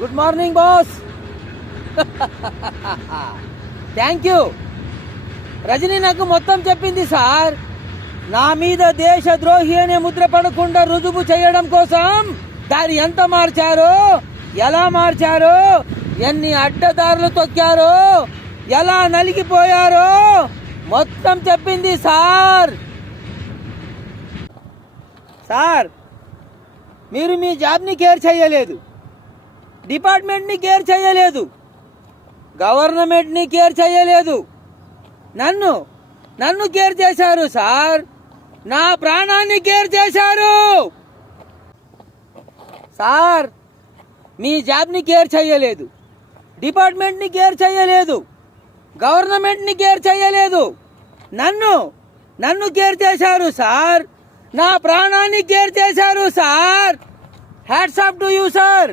Good morning boss. Thank you. Rajani నాకు మొత్తం చెప్పింది సార్. నా మీద దేశద్రోహి అనే ముద్ర పడకుండా రుజువు చేయడం కోసం దాన్ని ఎంత మార్చారో, ఎలా మార్చారో, ఎన్ని అడ్డదారులు తొక్కారో, ఎలా నలిగిపోయారో మొత్తం చెప్పింది సార్. సార్, మీరు మీ జాబ్ని కేర్ చేయలేదు, డిపార్ట్మెంట్ని కేర్ చేయలేదు, గవర్నమెంట్ని కేర్ చేయలేదు. నన్ను కేర్ చేశారు సార్. నా ప్రాణాన్ని కేర్ చేశారు సార్. మీ జాబ్ని కేర్ చేయలేదు, డిపార్ట్మెంట్ని కేర్ చేయలేదు, గవర్నమెంట్ని కేర్ చేయలేదు. నన్ను కేర్ చేశారు సార్. నా ప్రాణాన్ని కేర్ చేశారు sir. Hats off to you sir.